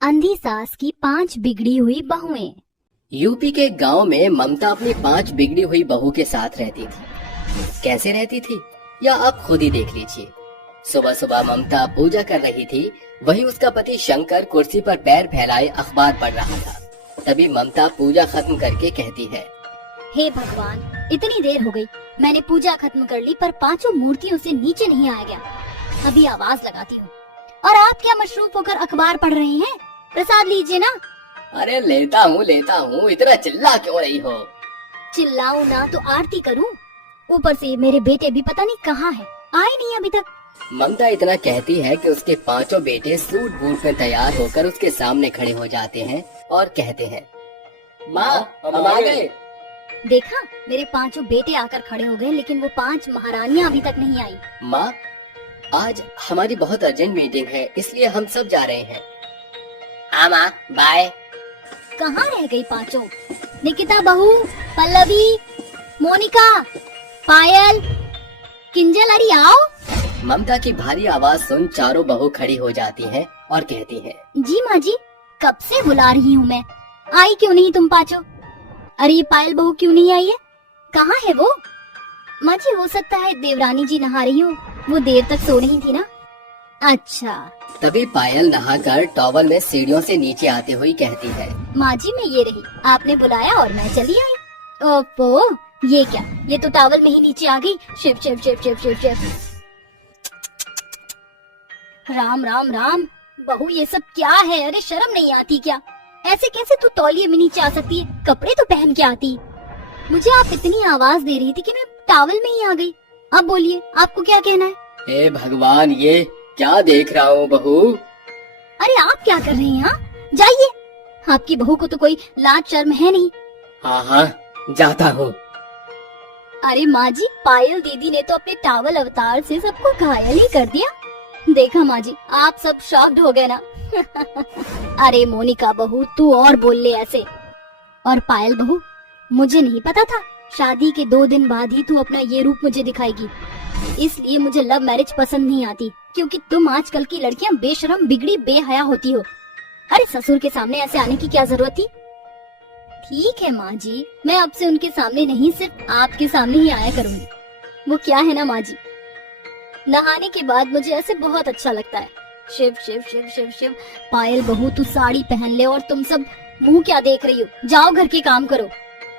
अंधी सास की 5 बिगड़ी हुई बहुएं। यूपी के गांव में ममता अपनी 5 बिगड़ी हुई बहू के साथ रहती थी। कैसे रहती थी या आप खुद ही देख लीजिए। सुबह सुबह ममता पूजा कर रही थी, वहीं उसका पति शंकर कुर्सी पर पैर फैलाए अखबार पढ़ रहा था। तभी ममता पूजा खत्म करके कहती है, हे भगवान, इतनी देर हो गई, मैंने पूजा खत्म कर ली पर 5 मूर्तियों से नीचे नहीं आया गया। अभी आवाज लगाती हूँ। और आप क्या मशरूफ होकर अखबार पढ़ रहे हैं? प्रसाद लीजिए ना। अरे लेता हूँ, इतना चिल्ला क्यों रही हो? चिल्लाऊं ना तो आरती करूं? ऊपर से मेरे बेटे भी पता नहीं कहाँ है, आए नहीं अभी तक। ममता इतना कहती है कि उसके 5 बेटे सूट बूट में तैयार होकर उसके सामने खड़े हो जाते हैं और कहते हैं, माँ हम आ गए। देखा, मेरे 5 बेटे आकर खड़े हो गए, लेकिन वो 5 महारानियां अभी तक नहीं आई। माँ, आज हमारी बहुत अर्जेंट मीटिंग है, इसलिए हम सब जा रहे हैं। हाँ माँ, बाय। कहाँ रह गई 5? निकिता बहू, पल्लवी, मोनिका, पायल, किंजल, अरे आओ। ममता की भारी आवाज सुन चारों बहू खड़ी हो जाती हैं और कहती हैं, जी माँ जी, कब से बुला रही हूँ मैं, आई क्यों नहीं तुम 5? अरे ये पायल बहू क्यों नहीं आई है? कहाँ है वो? माँ जी, हो सकता है देवरानी जी नहा रही हो, वो देर तक सो रही थी ना। अच्छा। तभी पायल नहाकर टॉवल में सीढ़ियों से नीचे आते हुए कहती है, माँ जी मैं ये रही, आपने बुलाया और मैं चली आई। ओपो, ये क्या, ये तो टॉवल में ही नीचे आ गई। शिव शिव शिव शिव शिव शिव। राम राम राम। बहू ये सब क्या है? अरे शर्म नहीं आती क्या? ऐसे कैसे तू तौलिए में नीचे आ सकती है? कपड़े तो पहन के आती। मुझे आप इतनी आवाज दे रही थी कि मैं टॉवल में ही आ गई। अब बोलिए, आपको क्या कहना है? हे भगवान, ये क्या देख रहा हूँ बहू? अरे आप क्या कर रही हैं? हाँ जाइए, आपकी बहू को तो कोई लाज शर्म है नहीं। हाँ जाता हूँ। अरे माँ जी, पायल दीदी ने तो अपने टॉवल अवतार से सबको घायल ही कर दिया। देखा माँ जी, आप सब शॉक्ड हो गए ना। अरे मोनिका बहू, तू और बोल ले ऐसे। और पायल बहू, मुझे नहीं पता था शादी के 2 दिन बाद ही तू अपना ये रूप मुझे दिखाएगी, इसलिए मुझे लव मैरिज पसंद नहीं आती, क्योंकि तुम आजकल की लड़कियां बेशरम, बिगड़ी, बेहया होती हो। अरे ससुर के सामने ऐसे आने की क्या जरूरत थी? ठीक है माँ जी, मैं अब से उनके सामने नहीं, सिर्फ आपके सामने ही आया करूंगी। वो क्या है ना माँ जी, नहाने के बाद मुझे ऐसे बहुत अच्छा लगता है। शिव शिव शिव शिव शिव। पायल बहू, तू साड़ी पहन ले, और तुम सब मुंह क्या देख रही हो? जाओ घर के काम करो।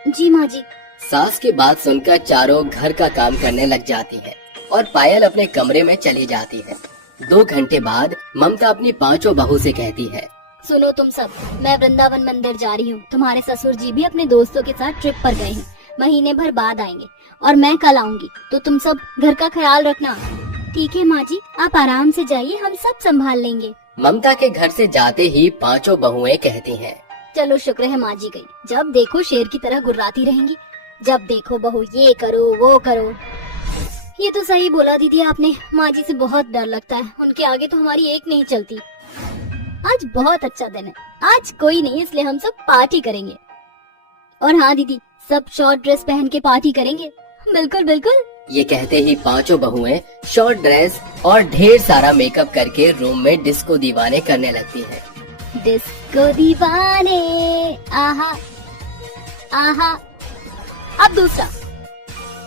जी माँ जी। सास की बात सुनकर चारों घर का काम करने लग जाती है और पायल अपने कमरे में चली जाती है। 2 घंटे बाद ममता अपनी 5 बहू से कहती है, सुनो तुम सब, मैं वृंदावन मंदिर जा रही हूँ। तुम्हारे ससुर जी भी अपने दोस्तों के साथ ट्रिप पर गए हैं, महीने भर बाद आएंगे, और मैं कल आऊंगी, तो तुम सब घर का ख्याल रखना। ठीक है माँ जी, आप आराम से जाइए, हम सब संभाल लेंगे। ममता के घर से जाते ही 5 बहुएं कहती हैं, चलो शुक्र है माँ जी गई, जब देखो शेर की तरह गुर्राती रहेंगी। जब देखो बहू ये करो वो करो। ये तो सही बोला दीदी आपने, माँ जी से बहुत डर लगता है, उनके आगे तो हमारी एक नहीं चलती। आज बहुत अच्छा दिन है, आज कोई नहीं, इसलिए हम सब पार्टी करेंगे। और हाँ दीदी, सब शॉर्ट ड्रेस पहन के पार्टी करेंगे। बिल्कुल बिल्कुल। ये कहते ही 5 बहुएं शॉर्ट ड्रेस और ढेर सारा मेकअप करके रूम में डिस्को दीवाने करने लगती हैं। डिस्को दीवाने, आहा आहा। अब दूसरा।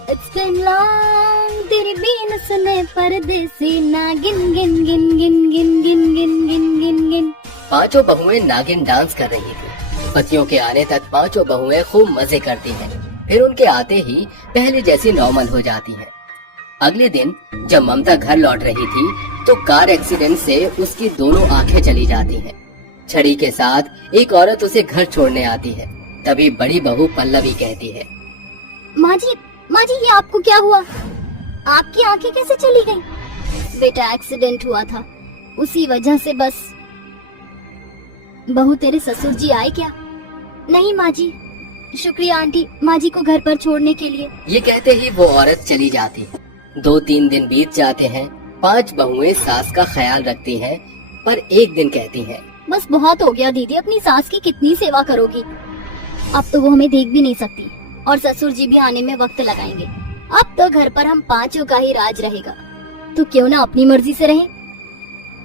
It's been long, तेरी बीन सुने परदेसी, नागिन गिन गिन गिन गिन गिन गिन गिन गिन गिन। 5 बहुएं नागिन डांस कर रही थी। पतियों के आने तक 5 बहुएं खूब मजे करती हैं। फिर उनके आते ही पहले जैसी नॉर्मल हो जाती है। अगले दिन जब ममता घर लौट रही थी तो कार एक्सीडेंट से उसकी दोनों आंखें चली जाती हैं। छड़ी के साथ एक औरत उसे घर छोड़ने आती है। तभी बड़ी बहू पल्लवी कहती है, माँ जी ये आपको क्या हुआ? आपकी आंखें कैसे चली गईं? बेटा एक्सीडेंट हुआ था, उसी वजह से बस। बहू तेरे ससुर जी आए क्या? नहीं माँ जी। शुक्रिया आंटी, माँ जी को घर पर छोड़ने के लिए। ये कहते ही वो औरत चली जाती है। 2-3 दिन बीत जाते हैं। 5 बहुएं सास का ख्याल रखती हैं, पर एक दिन कहती हैं, बस बहुत हो गया दीदी, अपनी सास की कितनी सेवा करोगी? अब तो वो हमें देख भी नहीं सकती, और ससुर जी भी आने में वक्त लगाएंगे। अब तो घर पर हम 5 का ही राज रहेगा, तो क्यों ना अपनी मर्जी से रहें।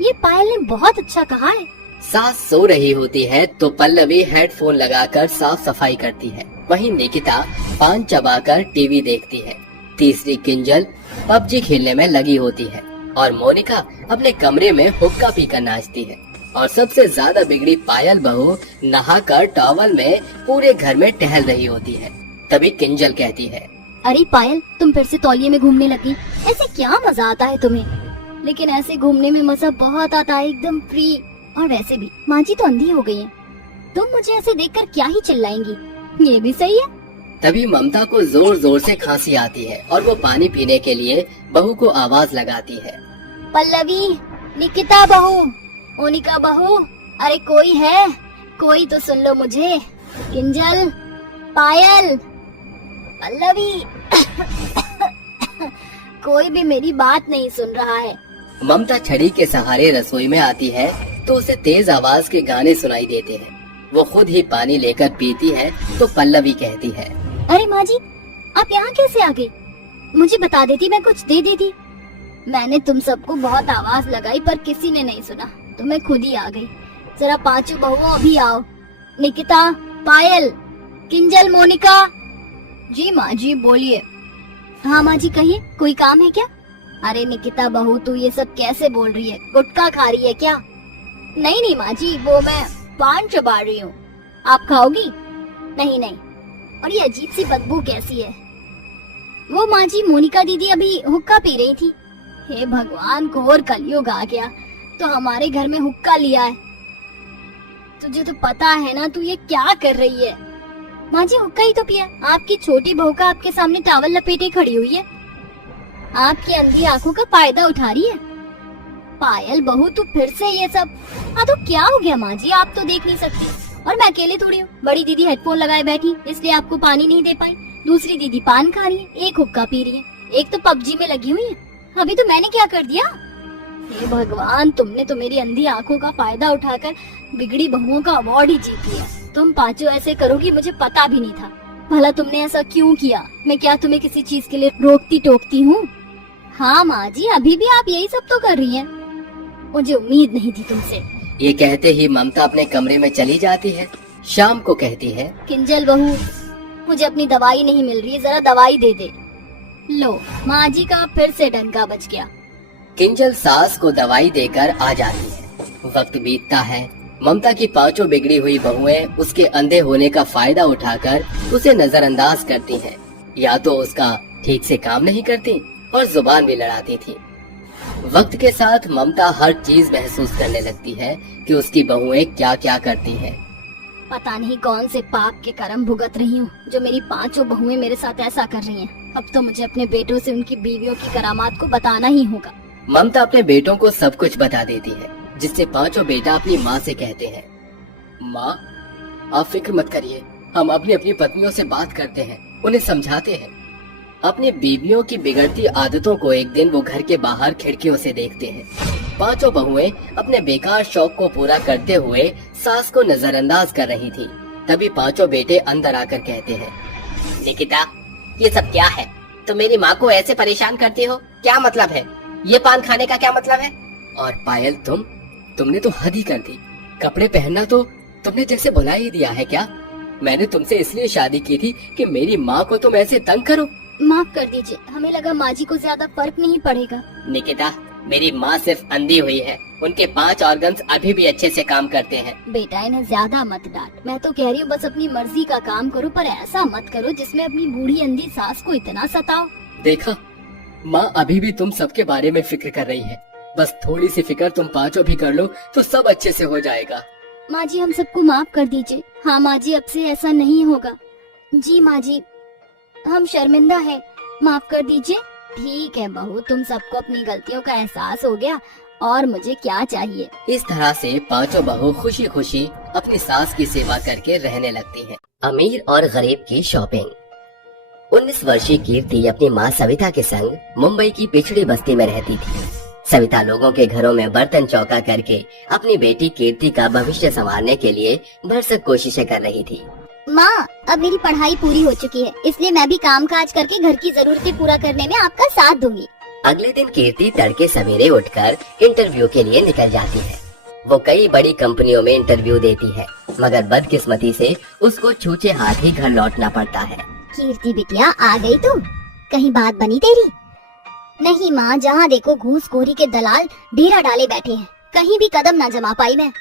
ये पायल ने बहुत अच्छा कहा है, सास सो रही होती है तो पल्लवी हेडफोन लगाकर साफ सफाई करती है। वहीं निकिता पान चबाकर टीवी देखती है। तीसरी किंजल पबजी खेलने में लगी होती है और मोनिका अपने कमरे में हुक्का पीकर नाचती है। और सबसे ज्यादा बिगड़ी पायल बहू नहाकर टॉवल में पूरे घर में टहल रही होती है। तभी किंजल कहती है, अरे पायल, तुम फिर से तौलिए में घूमने लगी। ऐसे क्या मजा आता है तुम्हें? लेकिन ऐसे घूमने में मजा बहुत आता है, एकदम फ्री। और वैसे भी माँ जी तो अंधी हो गई है, तुम मुझे ऐसे देखकर क्या ही चिल्लाएंगी। ये भी सही है। तभी ममता को जोर जोर से खांसी आती है और वो पानी पीने के लिए बहू को आवाज लगाती है। पल्लवी, निकिता बहू, मोनिका बहू, अरे कोई है? कोई तो सुन लो मुझे। किंजल, पायल, पल्लवी कोई भी मेरी बात नहीं सुन रहा है। ममता छड़ी के सहारे रसोई में आती है तो उसे तेज आवाज के गाने सुनाई देते हैं। वो खुद ही पानी लेकर पीती है तो पल्लवी कहती है, अरे माँ जी, आप यहाँ कैसे आ गई? मुझे बता देती, मैं कुछ दे देती। मैंने तुम सबको बहुत आवाज लगाई पर किसी ने नहीं सुना, तो मैं खुद ही आ गई। जरा पांचों बहुओं अभी आओ। निकिता, पायल, किंजल, मोनिका। जी माँ जी, बोलिए। हाँ माँ जी, कहिए, कोई काम है क्या? अरे निकिता बहू, तू ये सब कैसे बोल रही है? गुटखा खा रही है क्या? नहीं नहीं माँ जी, वो मैं पान चबा रही हूँ। आप खाओगी? नहीं नहीं। और ये अजीब सी बदबू कैसी है? वो माँ जी, मोनिका दीदी अभी हुक्का पी रही थी। हे भगवान, घोर कलयुग आ गया तो हमारे घर में हुक्का लिया है। तुझे तो पता है ना तू ये क्या कर रही है? माँ जी, हुक्का ही तो पिया। आपकी छोटी बहू का आपके सामने टॉवल लपेटे खड़ी हुई है, आपकी अंधी आंखों का फायदा उठा रही है। पायल बहू, तू फिर से ये सब। हाँ तो क्या हो गया माँ जी, आप तो देख नहीं सकती। और मैं अकेले थोड़ी हूँ, बड़ी दीदी हेडफोन लगाए बैठी इसलिए आपको पानी नहीं दे पाई। दूसरी दीदी पान खा रही है, एक हुक्का पी रही है, एक तो पबजी में लगी हुई है। अभी तो मैंने क्या कर दिया? हे भगवान, तुमने तो मेरी अंधी आंखों का फायदा उठाकर बिगड़ी बहुओं का अवार्ड ही जीत लिया। तुम पांचों ऐसे करोगी मुझे पता भी नहीं था। भला तुमने ऐसा क्यों किया? मैं क्या तुम्हें किसी चीज के लिए रोकती टोकती हूँ? हाँ माँ जी, अभी भी आप यही सब तो कर रही हैं। मुझे उम्मीद नहीं थी तुमसे। ये कहते ही ममता अपने कमरे में चली जाती है। शाम को कहती है, किंजल बहू, मुझे अपनी दवाई नहीं मिल रही है, जरा दवाई दे दे। लो, माँ जी का फिर से डंका बज गया। किंजल सास को दवाई देकर आ जाती है। वक्त बीतता है। ममता की पांचों बिगड़ी हुई बहुएं उसके अंधे होने का फायदा उठाकर उसे नजरअंदाज करती हैं। या तो उसका ठीक से काम नहीं करती और जुबान भी लड़ाती थी। वक्त के साथ ममता हर चीज महसूस करने लगती है कि उसकी बहुएं क्या क्या करती हैं। पता नहीं कौन से पाप के कर्म भुगत रही हूँ जो मेरी पांचों बहुएं मेरे साथ ऐसा कर रही हैं। अब तो मुझे अपने बेटों से उनकी बीवियों की करामात को बताना ही होगा। ममता अपने बेटों को सब कुछ बता देती है, जिससे पांचों बेटा अपनी माँ से कहते हैं, माँ आप फिक्र मत करिए, हम अपनी अपनी पत्नियों से बात करते हैं, उन्हें समझाते हैं। अपनी बीवियों की बिगड़ती आदतों को एक दिन वो घर के बाहर खिड़कियों से देखते हैं। पांचों बहुएं अपने बेकार शौक को पूरा करते हुए सास को नजरअंदाज कर रही थी। तभी पांचों बेटे अंदर आकर कहते हैं, निकिता, ये सब क्या है? तुम मेरी माँ को ऐसे परेशान करती हो, क्या मतलब है? ये पान खाने का क्या मतलब है? और पायल, तुमने तो हद ही कर दी। कपड़े पहनना तो तुमने जैसे भुला ही दिया है क्या? मैंने तुमसे इसलिए शादी की थी कि मेरी माँ को तुम ऐसे तंग करो। माफ कर दीजिए, हमें लगा माँ जी को ज्यादा फर्क नहीं पड़ेगा। निकिता, मेरी माँ सिर्फ अंधी हुई है, उनके 5 ऑर्गन्स अभी भी अच्छे से काम करते हैं। बेटा, इन्हें ज्यादा मत डांट। मैं तो कह रही हूँ बस अपनी मर्जी का काम करो, पर ऐसा मत करो जिसमें अपनी बूढ़ी अंधी सास को इतना सताओ। देखा, माँ अभी भी तुम सबके बारे में फिक्र कर रही है। बस थोड़ी सी फिक्र तुम पांचों भी कर लो तो सब अच्छे से हो जाएगा। माँ जी, हम सबको माफ कर दीजिए। हाँ माँ जी, अब से ऐसा नहीं होगा। जी माँ जी, हम शर्मिंदा है, माफ कर दीजिए। ठीक है बहू, तुम सबको अपनी गलतियों का एहसास हो गया और मुझे क्या चाहिए। इस तरह से पांचों बहू खुशी खुशी अपनी सास की सेवा करके रहने लगती हैं। अमीर और गरीब की शॉपिंग। 19 वर्षीय कीर्ति अपनी माँ सविता के संग मुंबई की पिछड़ी बस्ती में रहती थी। सविता लोगों के घरों में बर्तन चौका करके अपनी बेटी कीर्ति का भविष्य संवारने के लिए भरसक कोशिशें कर रही थी। माँ, अब मेरी पढ़ाई पूरी हो चुकी है, इसलिए मैं भी काम काज करके घर की जरूरतें पूरा करने में आपका साथ दूंगी। अगले दिन कीर्ति तड़के सवेरे उठकर इंटरव्यू के लिए निकल जाती है। वो कई बड़ी कंपनियों में इंटरव्यू देती है, मगर बदकिस्मती से उसको छूछे हाथ ही घर लौटना पड़ता है। कीर्ति बिटिया आ गई तू, कहीं बात बनी तेरी? नहीं माँ, जहाँ देखो घूसखोरी के दलाल डेरा डाले बैठे हैं, कहीं भी कदम ना जमा पाई मैं।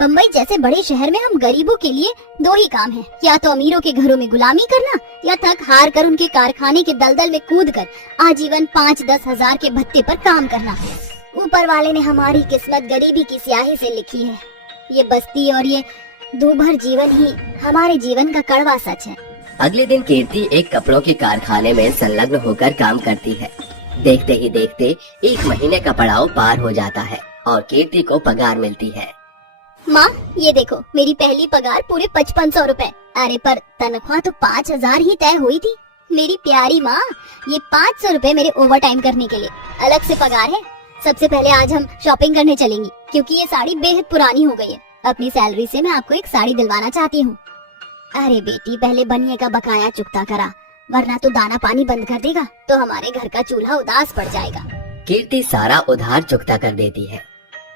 बम्बई जैसे बड़े शहर में हम गरीबों के लिए दो ही काम है, या तो अमीरों के घरों में गुलामी करना, या थक हार कर उनके कारखाने के दलदल में कूद कर आजीवन 5-10 हजार के भत्ते पर काम करना। ऊपर वाले ने हमारी किस्मत गरीबी की स्याही से लिखी है। ये बस्ती और ये दूभर जीवन ही हमारे जीवन का कड़वा सच है। अगले दिन कीर्ति एक कपड़ों के कारखाने में संलग्न होकर काम करती है। देखते ही देखते 1 महीने का पड़ाव पार हो जाता है और कीर्ति को पगार मिलती है। माँ ये देखो, मेरी पहली पगार पूरे 5500 रुपए। अरे पर तनख्वाह तो 5000 ही तय हुई थी। मेरी प्यारी माँ, ये 500 रुपए मेरे ओवर टाइम करने के लिए अलग से पगार है। सबसे पहले आज हम शॉपिंग करने चलेंगी, क्योंकि ये साड़ी बेहद पुरानी हो गई है। अपनी सैलरी से मैं आपको एक साड़ी दिलवाना चाहती हूँ। अरे बेटी, पहले बनिए का बकाया चुकता करा, वरना तो दाना पानी बंद कर देगा तो हमारे घर का चूल्हा उदास पड़ जाएगा। कीर्ति सारा उधार चुकता कर देती है।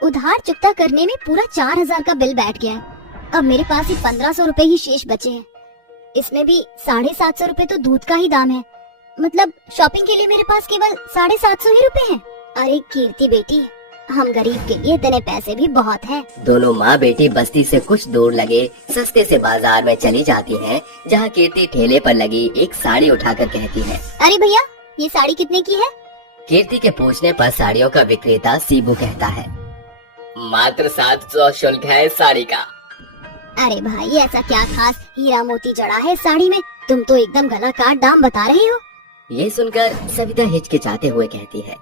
उधार चुकता करने में पूरा 4000 का बिल बैठ गया है। अब मेरे पास ही 1500 रुपए ही शेष बचे हैं। इसमें भी 750 रुपए तो दूध का ही दाम है। मतलब शॉपिंग के लिए मेरे पास केवल 750 ही रुपए हैं। अरे कीर्ति बेटी, हम गरीब के लिए इतने पैसे भी बहुत हैं। दोनों माँ बेटी बस्ती से कुछ दूर लगे सस्ते से बाजार में चली जाती हैं, जहाँ कीर्ति ठेले पर लगी एक साड़ी उठाकर कहती है, अरे भैया, ये साड़ी कितने की है? कीर्ति के पूछने पर साड़ियों का विक्रेता सीबू कहता है, मात्र 700 शुल्क है इस साड़ी का। अरे भाई, ऐसा क्या खास हीरा मोती जड़ा है साड़ी में? तुम तो एकदम गला काट दाम बता रहे हो। ये सुनकर सविता हिचकिचाते हुए कहती है,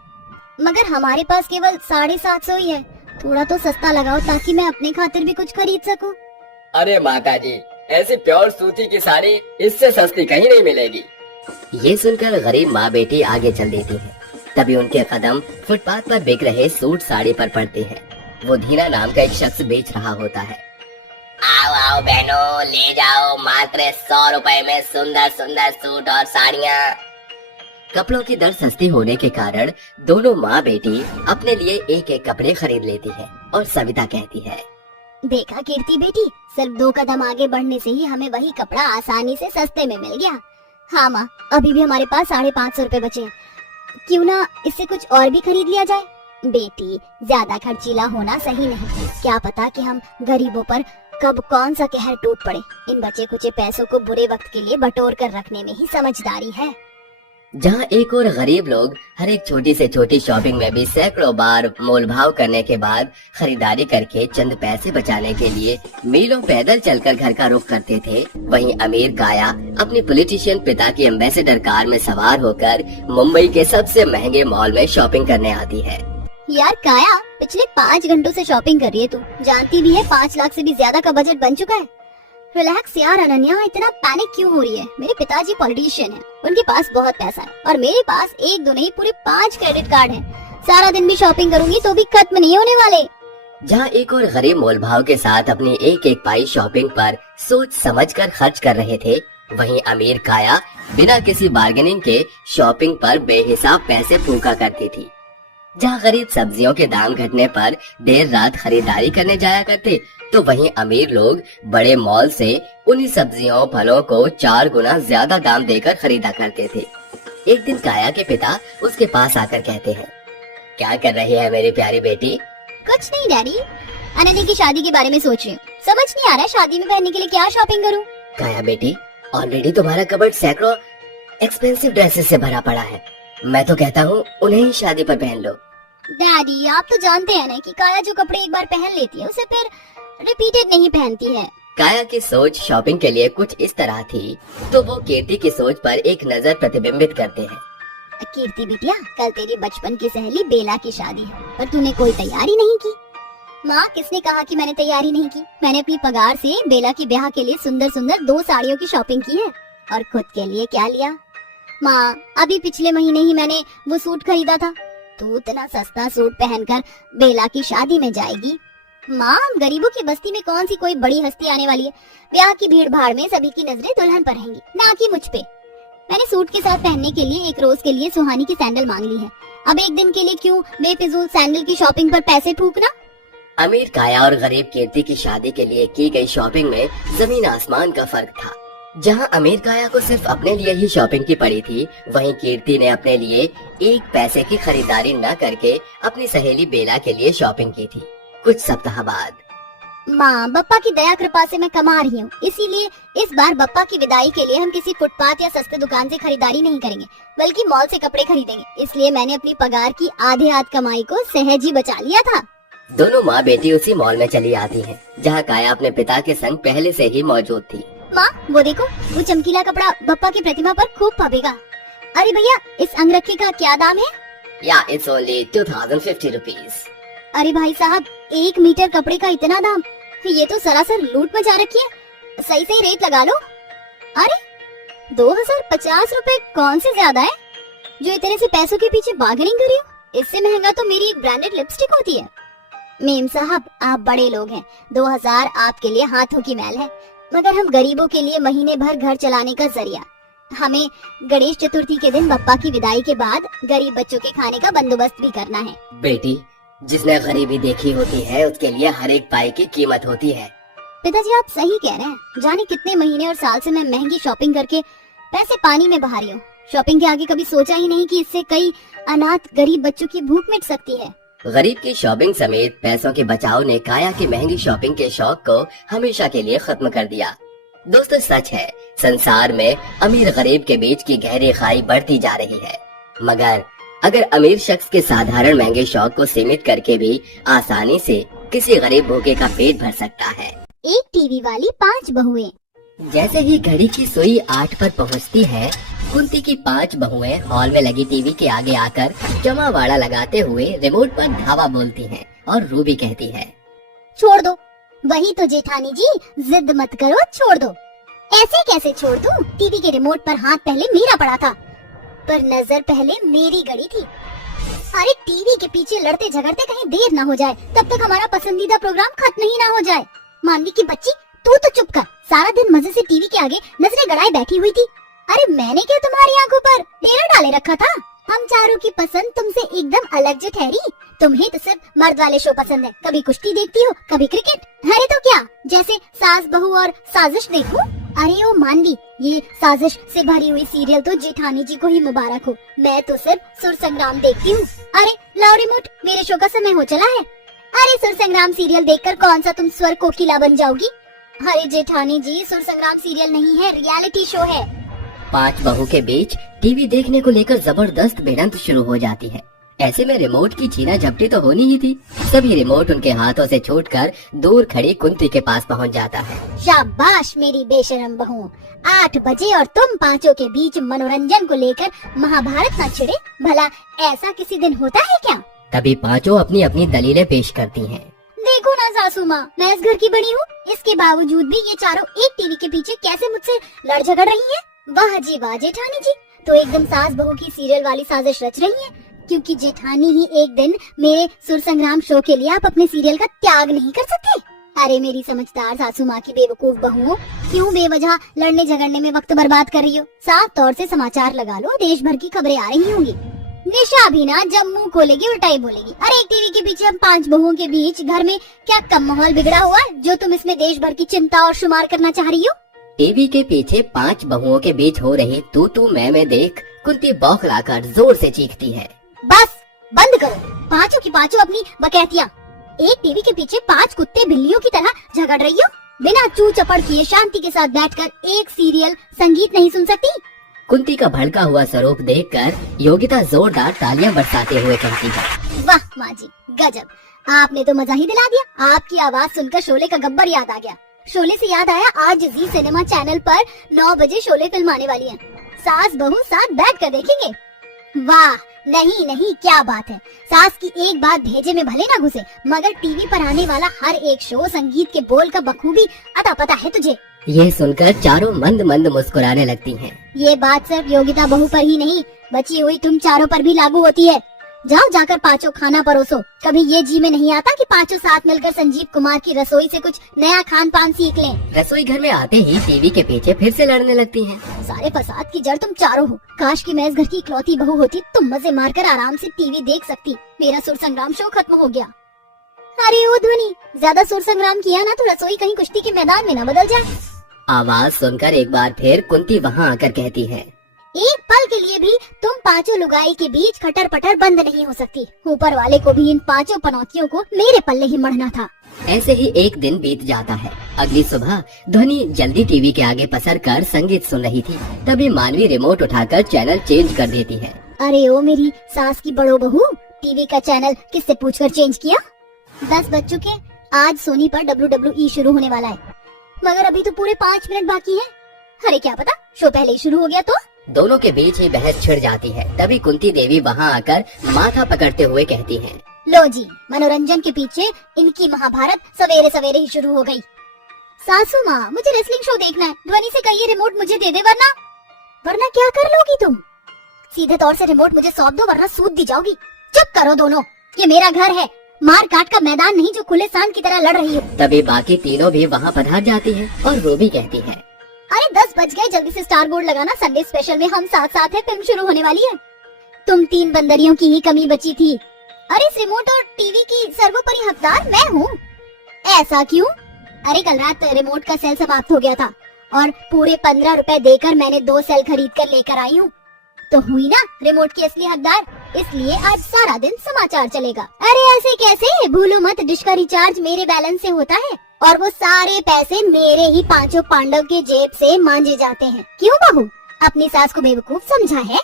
मगर हमारे पास केवल 750 ही है। थोड़ा तो सस्ता लगाओ ताकि मैं अपने खातिर भी कुछ खरीद सकूं। अरे माताजी, ऐसी प्योर सूती की साड़ी इससे सस्ती कहीं नहीं मिलेगी। ये सुनकर गरीब माँ बेटी आगे चल देती है। तभी उनके कदम फुटपाथ पर बिक रहे सूट साड़ी पर पड़ते हैं। वो धीना नाम का एक शख्स बेच रहा होता है। आओ आओ बहनों, ले जाओ, मात्र 100 रुपए में सुंदर सुंदर सूट और साड़ियाँ। कपड़ों की दर सस्ती होने के कारण दोनों माँ बेटी अपने लिए एक एक कपड़े खरीद लेती है और सविता कहती है, देखा कीर्ति बेटी, सिर्फ 2 कदम आगे बढ़ने से ही हमें वही कपड़ा आसानी से सस्ते में मिल गया। हाँ माँ, अभी भी हमारे पास 550 रुपए बचे हैं। क्यों ना इससे कुछ और भी खरीद लिया जाए? बेटी, ज्यादा खर्चीला होना सही नहीं। क्या पता कि हम गरीबों पर कब कौन सा कहर टूट पड़े। इन बचे कुचे पैसों को बुरे वक्त के लिए बटोर कर रखने में ही समझदारी है। जहाँ एक और गरीब लोग हर एक छोटी से छोटी शॉपिंग में भी सैकड़ों बार मोल भाव करने के बाद खरीदारी करके चंद पैसे बचाने के लिए मीलों पैदल चलकर घर का रुख करते थे, वहीं अमीर काया अपने पॉलिटिशियन पिता की एम्बेसडर कार में सवार होकर मुंबई के सबसे महंगे मॉल में शॉपिंग करने आती है। यार काया, पिछले 5 घंटों से शॉपिंग कर रही है तू। जानती भी है 5 लाख से भी ज्यादा का बजट बन चुका है। रिलैक्स यार अनन्या, इतना पैनिक क्यों हो रही है? मेरे पिताजी पॉलिटिशियन हैं, उनके पास बहुत पैसा है और मेरे पास 1-2 नहीं पूरे 5 क्रेडिट कार्ड हैं। सारा दिन भी शॉपिंग करूंगी तो भी खत्म नहीं होने वाले। जहाँ एक और गरीब मोल भाव के साथ अपनी एक एक पाई शॉपिंग पर सोच समझकर खर्च कर रहे थे, वहीं अमीर काया बिना किसी बार्गेनिंग के शॉपिंग पर बेहिसाब पैसे फूका करती थी। जहाँ गरीब सब्जियों के दाम घटने पर देर रात खरीदारी करने जाया करते, तो वहीं अमीर लोग बड़े मॉल से उन्हीं सब्जियों फलों को 4 गुना ज्यादा दाम देकर खरीदा करते थे। एक दिन काया के पिता उसके पास आकर कहते हैं, क्या कर रही है मेरी प्यारी बेटी? कुछ नहीं डैडी, अनन्या की शादी के बारे में सोच रही हूँ। समझ नहीं आ रहा है शादी में पहनने के लिए क्या शॉपिंग करूँ। काया बेटी, ऑलरेडी तुम्हारा कबर्ड सैकड़ों एक्सपेंसिव ड्रेसेस से भरा पड़ा है। मैं तो कहता हूँ उन्हें ही शादी पर पहन लो। डैडी, आप तो जानते हैं ना कि काया जो कपड़े एक बार पहन लेती है उसे फिर रिपीटेड नहीं पहनती है। काया की सोच शॉपिंग के लिए कुछ इस तरह थी, तो वो कीर्ति की सोच पर एक नजर प्रतिबिंबित करते हैं। कीर्ति बिटिया, कल तेरी बचपन की सहेली बेला की शादी है, पर तूने कोई तैयारी नहीं की। माँ, किसने कहा कि मैंने तैयारी नहीं की? मैंने अपनी पगार से बेला की ब्याह के लिए सुंदर सुंदर 2 साड़ियों की शॉपिंग की है। और खुद के लिए क्या लिया? माँ, अभी पिछले महीने ही मैंने वो सूट खरीदा था। तू इतना सस्ता सूट पहनकर बेला की शादी में जाएगी? माँ, गरीबों की बस्ती में कौन सी कोई बड़ी हस्ती आने वाली है? ब्याह की भीड़ भाड़ में सभी की नजरें दुल्हन पर रहेंगी, ना कि मुझ पे। मैंने सूट के साथ पहनने के लिए एक रोज के लिए सुहानी की सैंडल मांग ली है। अब एक दिन के लिए क्यों बेफिजूल सैंडल की शॉपिंग पर पैसे फूकना? अमीर काया और गरीब कीर्ति की शादी के लिए की गई शॉपिंग में जमीन आसमान का फर्क था। जहां अमीर काया को सिर्फ अपने लिए ही शॉपिंग की पड़ी थी, वहीं कीर्ति ने अपने लिए एक पैसे की खरीदारी न करके अपनी सहेली बेला के लिए शॉपिंग की थी। कुछ सप्ताह बाद माँ, बप्पा की दया कृपा से मैं कमा रही हूँ, इसीलिए इस बार बप्पा की विदाई के लिए हम किसी फुटपाथ या सस्ते दुकान से खरीदारी नहीं करेंगे, बल्कि मॉल से कपड़े खरीदेंगे। इसलिए मैंने अपनी पगार की आधे हाथ कमाई को सहज ही बचा लिया था। दोनों माँ बेटी उसी मॉल में चली आती हैं, जहां काया अपने पिता के संग पहले से ही मौजूद थी। माँ, वो देखो, वो चमकीला कपड़ा बप्पा की प्रतिमा पर खूब फबेगा। अरे भैया, इस अंगरखे का क्या दाम है? या इट्स ओनली 2050 रुपीज। अरे भाई साहब, 1 मीटर कपड़े का इतना दाम, ये तो सरासर लूट मचा रखी है। सही सही रेट लगा लो। अरे 2050 रुपए कौन से ज्यादा है जो इतने से पैसों के पीछे बार्गेनिंग कर रही हो? इससे महंगा तो मेरी एक ब्रांडेड लिपस्टिक होती है। मेम साहब, आप बड़े लोग हैं, 2000 आपके लिए हाथों की मैल है, मगर हम गरीबों के लिए महीने भर घर चलाने का जरिया। हमें गणेश चतुर्थी के दिन बप्पा की विदाई के बाद गरीब बच्चों के खाने का बंदोबस्त भी करना है। बेटी, जिसने गरीबी देखी होती है उसके लिए हर एक पाई की कीमत होती है। पिताजी, आप सही कह रहे हैं। जाने कितने महीने और साल से मैं महंगी शॉपिंग करके पैसे पानी में बहा रही हूँ। शॉपिंग के आगे कभी सोचा ही नहीं कि इससे कई अनाथ गरीब बच्चों की भूख मिट सकती है। गरीब की शॉपिंग समेत पैसों के बचाव ने काया की महंगी शॉपिंग के शौक को हमेशा के लिए खत्म कर दिया। दोस्तों, सच है, संसार में अमीर गरीब के बीच की गहरी खाई बढ़ती जा रही है, मगर अगर अमीर शख्स के साधारण महंगे शौक को सीमित करके भी आसानी से किसी गरीब भूखे का पेट भर सकता है। एक टीवी वाली 5 बहुएं। जैसे ही घड़ी की सुई 8 पर पहुंचती है, कुंती की 5 बहुएं हॉल में लगी टीवी के आगे आकर जमावाड़ा लगाते हुए रिमोट पर धावा बोलती हैं और रूबी कहती है, छोड़ दो। वही तो जेठानी जी, जिद मत करो, छोड़ दो। ऐसे कैसे छोड़ दूं? टीवी के रिमोट पर हाथ पहले मेरा पड़ा था, पर नजर पहले मेरी गड़ी थी। अरे टीवी के पीछे लड़ते झगड़ते कहीं देर ना हो जाए, तब तक हमारा पसंदीदा प्रोग्राम खत्म ही ना हो जाए। मानवी की बच्ची, तू तो चुप कर, सारा दिन मजे से टीवी के आगे नजरें गड़ाए बैठी हुई थी। अरे मैंने क्या तुम्हारी आंखों पर डेरा डाले रखा था? हम चारों की पसंद तुमसे एकदम अलग जो ठहरी। तुम्हें तो सिर्फ मर्द वाले शो पसंद है, कभी कुश्ती देखती हो, कभी क्रिकेट। अरे तो क्या, जैसे सास बहू और साजिश देखूं? अरे ओ मानवी, ये साजिश से भरी हुई सीरियल तो जेठानी जी को ही मुबारक हो। मैं तो सिर्फ सुर संग्राम देखती हूँ। अरे लाओ रिमोट, मेरे शो का समय हो चला है। अरे सुर संग्राम सीरियल देखकर कौन सा तुम स्वर कोकिला बन जाओगी? अरे जेठानी जी, सुर संग्राम सीरियल नहीं है, रियलिटी शो है। 5 बहू के बीच टीवी देखने को लेकर जबरदस्त भिड़ंत शुरू हो जाती है। ऐसे में रिमोट की छीना झपटी तो होनी ही थी। सभी रिमोट उनके हाथों से छूटकर दूर खड़ी कुंती के पास पहुंच जाता है। शाबाश मेरी बेशरम बहू, 8 बजे और तुम पांचों के बीच मनोरंजन को लेकर महाभारत न छिड़े। भला ऐसा किसी दिन होता है क्या? तभी पांचों अपनी अपनी दलीलें पेश करती हैं। देखो ना सासू माँ, मैं इस घर की बड़ी हूँ, इसके बावजूद भी ये चारों एक टीवी के पीछे कैसे मुझसे लड़ झगड़ रही हैं? वाह जी वाह जेठानी जी, तो एकदम सास बहू की सीरियल वाली साजिश रच रही है। क्योंकि जेठानी ही एक दिन मेरे सुर संग्राम शो के लिए आप अपने सीरियल का त्याग नहीं कर सकते। अरे मेरी समझदार सासू माँ की बेवकूफ बहू, क्यों बेवजह लड़ने झगड़ने में वक्त बर्बाद कर रही हो? साफ तौर से समाचार लगा लो, देश भर की खबरें आ रही होंगी। निशा भी ना जब मुंह खोलेगी उल्टा ही बोलेगी। अरे एक टीवी के पीछे हम 5 बहुओं के बीच घर में क्या कम माहौल बिगड़ा हुआ है जो तुम इसमें देश भर की चिंता और शुमार करना चाह रही हो? टीवी के पीछे 5 बहुओं के बीच हो रही तू मैं देख कुंती बौखलाकर जोर से चीखती है, बस बंद करो, पांचों की पांचों अपनी बकैतियां। एक टीवी के पीछे 5 कुत्ते बिल्लियों की तरह झगड़ रही हो। बिना चू चपड़ किए शांति के साथ बैठकर एक सीरियल संगीत नहीं सुन सकती? कुंती का भड़का हुआ स्वरूप देखकर योगिता जोरदार तालियां बरसाते हुए कहती है, वाह माँ जी, गजब, आपने तो मजा ही दिला दिया। आपकी आवाज सुनकर शोले का गब्बर याद आ गया। शोले से याद आया, आज जी सिनेमा चैनल पर 9 बजे शोले फिल्म आने वाली है। सास बहू साथ बैठ कर देखेंगे। वाह, नहीं नहीं, क्या बात है। सास की एक बात भेजे में भले ना घुसे, मगर टीवी पर आने वाला हर एक शो संगीत के बोल का बखूबी अता पता है तुझे। ये सुनकर चारों मंद मंद मुस्कुराने लगती हैं। ये बात सिर्फ योगिता बहू पर ही नहीं, बची हुई तुम चारों पर भी लागू होती है। जाओ जाकर पांचों खाना परोसो। कभी ये जी में नहीं आता कि पांचों साथ मिलकर संजीव कुमार की रसोई से कुछ नया खान पान सीख लें। रसोई घर में आते ही टीवी के पीछे फिर से लड़ने लगती हैं। सारे फसाद की जड़ तुम चारों हो। काश कि मैं इस घर की इकलौती बहू होती, तुम मजे मारकर आराम से टीवी देख सकती। मेरा सुर संग्राम शो खत्म हो गया। अरे ओ ध्वनि, ज्यादा सुर संग्राम किया ना तो रसोई कहीं कुश्ती के मैदान में ना बदल जाए। आवाज सुनकर एक बार फिर कुंती वहाँ आकर कहती है, एक पल के लिए भी तुम पांचों लुगाई के बीच खटर पटर बंद नहीं हो सकती। ऊपर वाले को भी इन पांचों पनौतियों को मेरे पल्ले ही मढ़ना था। ऐसे ही एक दिन बीत जाता है। अगली सुबह ध्वनि जल्दी टीवी के आगे पसर कर संगीत सुन रही थी। तभी मानवी रिमोट उठाकर चैनल चेंज कर देती है। अरे ओ मेरी सास की बड़ो बहू, टीवी का चैनल किससे पूछकर चेंज किया? 10 बज चुके, आज सोनी पर WWE शुरू होने वाला है, मगर अभी तो पूरे 5 मिनट बाकी है। अरे क्या पता शो पहले ही शुरू हो गया तो। दोनों के बीच ही बहस छिड़ जाती है। तभी कुंती देवी वहाँ आकर माथा पकड़ते हुए कहती है, लो जी, मनोरंजन के पीछे इनकी महाभारत सवेरे सवेरे ही शुरू हो गई। सासू माँ, मुझे रेसलिंग शो देखना है, ध्वनि से कहिए रिमोट मुझे दे दे, वरना क्या कर लोगी तुम? सीधे तौर से रिमोट मुझे सौंप दो वरना सूद दी जाओगी। चुप करो दोनों, ये मेरा घर है, मार काट का मैदान नहीं जो खुले सांड की तरह लड़ रही हो। तभी बाकी तीनों भी वहाँ पधार जाती है और वो भी कहती है, अरे 10 बज गए, जल्दी से स्टार बोर्ड लगाना, संडे स्पेशल में हम साथ साथ है, फिल्म शुरू होने वाली है। तुम 3 बंदरियों की ही कमी बची थी। अरे इस रिमोट और टीवी की सर्वोपरि हकदार मैं हूँ। ऐसा क्यों? अरे कल रात रिमोट का सेल समाप्त हो गया था और पूरे 15 रुपए देकर मैंने 2 सेल खरीद कर लेकर आई हूँ, तो हुई ना रिमोट की असली हकदार। इसलिए आज सारा दिन समाचार चलेगा। अरे ऐसे कैसे? भूलो मत, डिश का रिचार्ज मेरे बैलेंस से होता है और वो सारे पैसे मेरे ही 5 पांडव के जेब से मांजे जाते हैं। क्यों बहू, अपनी सास को बेवकूफ समझा है?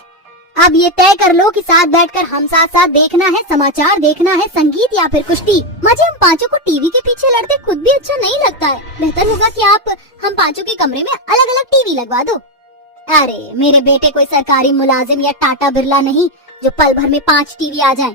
अब ये तय कर लो कि साथ बैठकर हम साथ साथ देखना है समाचार, देखना है संगीत या फिर कुश्ती। मुझे हम पांचों को टीवी के पीछे लड़ते खुद भी अच्छा नहीं लगता है। बेहतर होगा कि आप हम पांचों के कमरे में अलग अलग टीवी लगवा दो। अरे मेरे बेटे कोई सरकारी मुलाजिम या टाटा बिरला नहीं जो पल भर में 5 टीवी आ जाएं।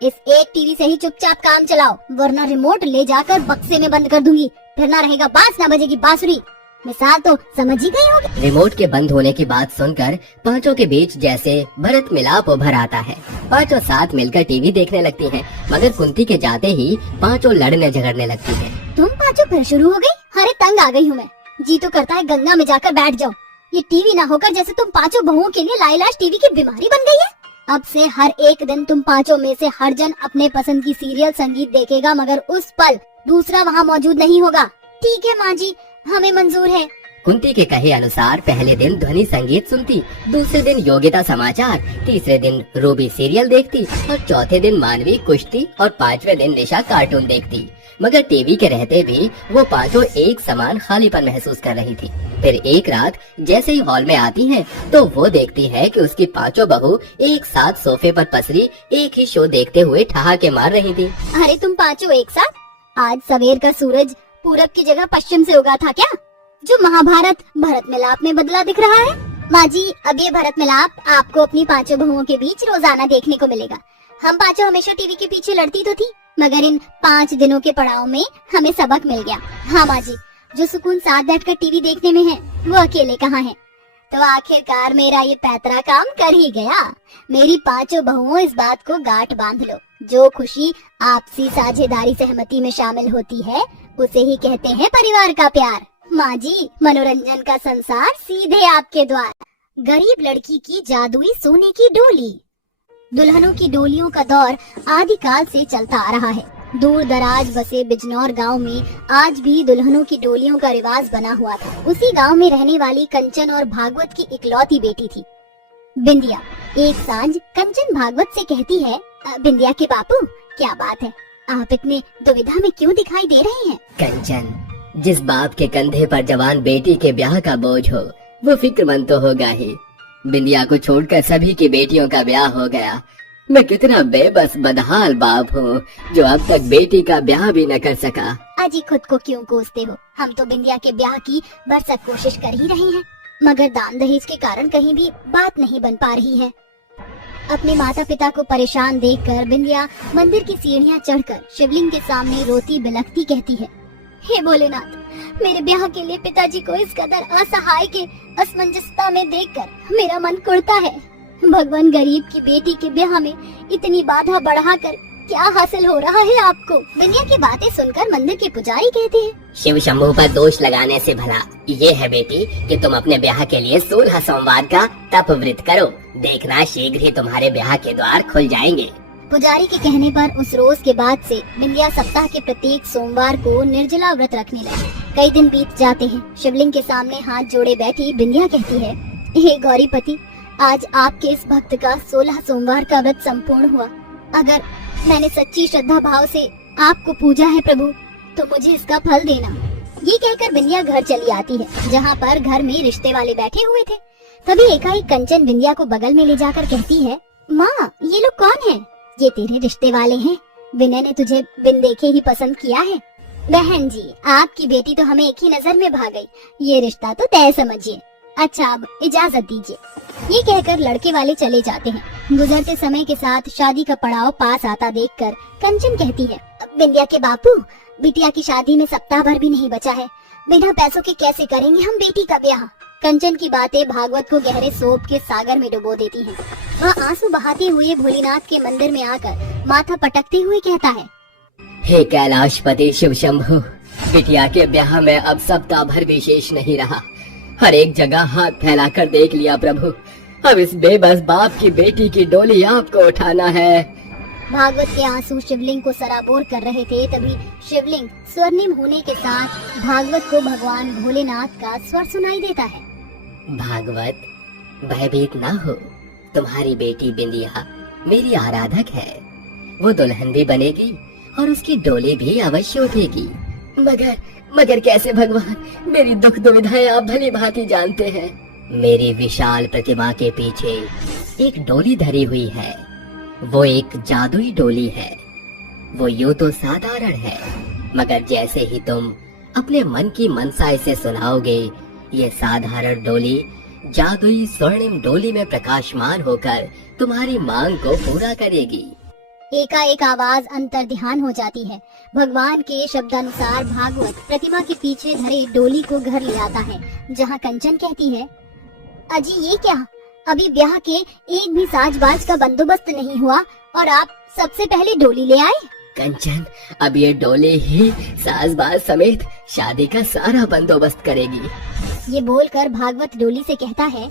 इस एक टीवी से ही चुपचाप काम चलाओ, वरना रिमोट ले जाकर बक्से में बंद कर दूंगी। फिर ना रहेगा बांस, ना बजेगी बांसुरी। मिसाल तो समझ ही गई होगी। रिमोट के बंद होने की बात सुनकर पांचों के बीच जैसे भरत मिलाप उभर आता है। पांचों साथ मिलकर टीवी देखने लगती हैं, मगर कुंती के जाते ही पांचों लड़ने झगड़ने लगती हैं। तुम पांचों फिर शुरू हो गई? अरे तंग आ गई हूँ मैं। जी तो करता है गंगा में जाकर बैठ जाओ। ये टीवी ना होकर जैसे तुम पांचों बहुओं के लिए लाइलाज टीवी की बीमारी बन गई है। अब से हर एक दिन तुम पांचों में से हर जन अपने पसंद की सीरियल संगीत देखेगा, मगर उस पल दूसरा वहाँ मौजूद नहीं होगा। ठीक है माँ जी, हमें मंजूर है। कुंती के कहे अनुसार पहले दिन ध्वनि संगीत सुनती, दूसरे दिन योग्यता समाचार, तीसरे दिन रूबी सीरियल देखती और चौथे दिन मानवी कुश्ती और 5वें दिन निशा कार्टून देखती। मगर टीवी के रहते भी वो पांचों एक समान खालीपन महसूस कर रही थी। फिर एक रात जैसे ही हॉल में आती है तो वो देखती है कि उसकी पांचों बहू एक साथ सोफे पर पसरी एक ही शो देखते हुए ठहाके मार रही थी। अरे तुम पांचों एक साथ? आज सवेर का सूरज पूरब की जगह पश्चिम से उगा था क्या, जो महाभारत भरत मिलाप में बदला दिख रहा है? माँ जी, अब ये भरत मिलाप आपको अपनी पांचों बहुओं के बीच रोजाना देखने को मिलेगा। हम पांचों हमेशा टीवी के पीछे लड़ती तो थी, मगर इन 5 दिनों के पड़ाव में हमें सबक मिल गया। हाँ माँ जी, जो सुकून साथ बैठकर टीवी देखने में है वो अकेले कहाँ है। तो आखिरकार मेरा ये पैतरा काम कर ही गया। मेरी पांचों बहुओं, इस बात को गांठ बांध लो, जो खुशी आपसी साझेदारी सहमति में शामिल होती है उसे ही कहते हैं परिवार का प्यार। माँ जी, मनोरंजन का संसार सीधे आपके द्वार। गरीब लड़की की जादुई सोने की डोली। दुल्हनों की डोलियों का दौर आदिकाल से चलता आ रहा है। दूर दराज बसे बिजनौर गांव में आज भी दुल्हनों की डोलियों का रिवाज बना हुआ था। उसी गांव में रहने वाली कंचन और भागवत की इकलौती बेटी थी बिंदिया। एक सांझ कंचन भागवत से कहती है, बिंदिया के बापू, क्या बात है, आप इतने दुविधा में क्यों दिखाई दे रहे हैं? कंचन, जिस बाप के कंधे पर जवान बेटी के ब्याह का बोझ हो वो फिक्रमंद तो होगा ही। बिंदिया को छोड़कर सभी की बेटियों का ब्याह हो गया। मैं कितना बेबस बदहाल बाप हूँ जो अब तक बेटी का ब्याह भी न कर सका। अजी खुद को क्यों कोसते हो? हम तो बिंदिया के ब्याह की भरसक कोशिश कर ही रहे हैं, मगर दान दहेज के कारण कहीं भी बात नहीं बन पा रही है। अपने माता पिता को परेशान देखकर बिंदिया मंदिर की सीढ़ियाँ चढ़कर शिवलिंग के सामने रोती बिलखती कहती है, हे भोलेनाथ, मेरे ब्याह के लिए पिताजी को इस कदर असहाय के असमंजसता में देखकर मेरा मन कुढ़ता है। भगवान, गरीब की बेटी के ब्याह में इतनी बाधा बढ़ाकर क्या हासिल हो रहा है आपको? बिंदिया की बातें सुनकर मंदिर के पुजारी कहते हैं, शिव शंभू पर दोष लगाने से भला ये है बेटी कि तुम अपने ब्याह के लिए 16 सोमवार का तप व्रत करो। देखना शीघ्र ही तुम्हारे ब्याह के द्वार खुल जाएंगे। पुजारी के कहने पर उस रोज के बाद से बिंदिया सप्ताह के प्रत्येक सोमवार को निर्जला व्रत रखने लगी। कई दिन बीत जाते हैं। शिवलिंग के सामने हाथ जोड़े बैठी बिंदिया कहती है, हे गौरीपति, आज आपके इस भक्त का 16 सोमवार का व्रत संपूर्ण हुआ। अगर मैंने सच्ची श्रद्धा भाव से आपको पूजा है प्रभु, तो मुझे इसका फल देना। ये कहकर बिंदिया घर चली आती है, जहाँ पर घर में रिश्ते वाले बैठे हुए थे। तभी एकाएक कंचन बिंदिया को बगल में ले जाकर कहती है, माँ, ये लोग कौन हैं? ये तेरे रिश्ते वाले हैं। विनय ने तुझे बिन देखे ही पसंद किया है। बहन जी, आपकी बेटी तो हमें एक ही नजर में भा गई। ये रिश्ता तो तय समझिए। अच्छा, अब इजाजत दीजिए। ये कहकर लड़के वाले चले जाते हैं। गुजरते समय के साथ शादी का पड़ाव पास आता देखकर कंचन कहती है, बिंदिया के बापू, बिटिया की शादी में सप्ताह भर भी नहीं बचा है। बिना पैसों के कैसे करेंगे हम बेटी का ब्याह? कंचन की बातें भागवत को गहरे शोक के सागर में डुबो देती हैं। वह आंसू बहाते हुए भोलेनाथ के मंदिर में आकर माथा पटकते हुए कहता है, हे कैलाशपति शिव शंभु, बिटिया के ब्याह में अब सप्ताह भर भी शेष नहीं रहा। हर एक जगह हाथ फैलाकर देख लिया प्रभु। अब इस बेबस बाप की बेटी की डोली आपको उठाना है। भागवत के आंसू शिवलिंग को सराबोर कर रहे थे। तभी शिवलिंग स्वर्णिम होने के साथ भागवत को भगवान भोलेनाथ का स्वर सुनाई देता है। भागवत, भयभीत ना हो। तुम्हारी बेटी बिंदिया मेरी आराधक है। वो दुल्हन भी बनेगी और उसकी डोली भी अवश्य उठेगी। मगर कैसे भगवान? मेरी दुख दुविधाएं आप भली भांति जानते हैं। मेरी विशाल प्रतिमा के पीछे एक डोली धरी हुई है। वो एक जादुई डोली है। वो यूं तो साधारण है, मगर जैसे ही तुम अपने मन की मनसा इसे सुनाओगे, ये साधारण डोली जादुई स्वर्णिम डोली में प्रकाशमान होकर तुम्हारी मांग को पूरा करेगी। एकाएक आवाज अंतर ध्यान हो जाती है। भगवान के शब्दानुसार भागवत प्रतिमा के पीछे धरे डोली को घर ले आता है, जहाँ कंचन कहती है, अजी ये क्या? अभी ब्याह के एक भी साजबाज का बंदोबस्त नहीं हुआ और आप सबसे पहले डोली ले आए? कंचन, अब ये डोली ही साजबाज समेत शादी का सारा बंदोबस्त करेगी। ये बोलकर भागवत डोली से कहता है,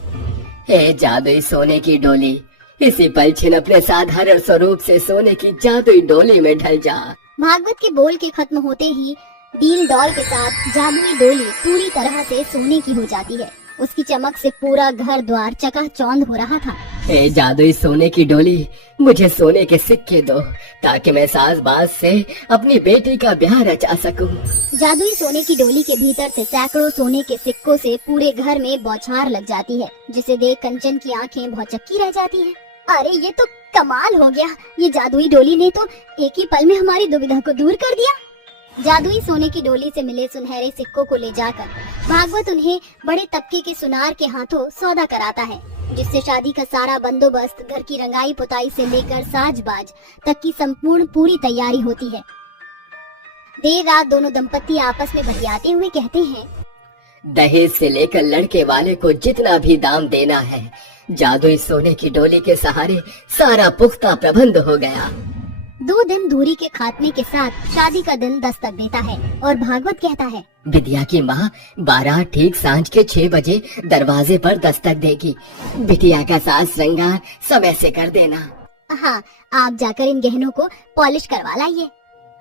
हे जादुई सोने की डोली, इसी पल छिन अपने साधारण स्वरूप से सोने की जादुई डोली में ढल जा। भागवत के बोल के खत्म होते ही डील डॉल के साथ जादुई डोली पूरी तरह से सोने की हो जाती है। उसकी चमक से पूरा घर द्वार चकाचौंध हो रहा था। हे जादुई सोने की डोली, मुझे सोने के सिक्के दो ताकि मैं साजबाज से अपनी बेटी का ब्याह रचा सकूं। जादुई सोने की डोली के भीतर से सैकड़ों सोने के सिक्कों से पूरे घर में बौछार लग जाती है, जिसे देख कंचन की आंखें भौचक्की रह जाती हैं। अरे ये तो कमाल हो गया। ये जादुई डोली ने तो एक ही पल में हमारी दुविधा को दूर कर दिया। जादुई सोने की डोली से मिले सुनहरे सिक्कों को ले जाकर भागवत उन्हें बड़े तबके के सुनार के हाथों सौदा कराता है, जिससे शादी का सारा बंदोबस्त, घर की रंगाई पुताई से लेकर साजबाज तक की संपूर्ण पूरी तैयारी होती है। देर रात दोनों दंपत्ति आपस में बतियाते हुए कहते हैं, दहेज से लेकर लड़के वाले को जितना भी दाम देना है, जादुई सोने की डोली के सहारे सारा पुख्ता प्रबंध हो गया। 2 दिन दूरी के खात्मे के साथ शादी का दिन दस्तक देता है और भागवत कहता है, विद्या की माँ 12 ठीक सांझ के 6 बजे दरवाजे पर दस्तक देगी। बिटिया का साज श्रृंगार समय से कर देना। हाँ, आप जाकर इन गहनों को पॉलिश करवा लाइए।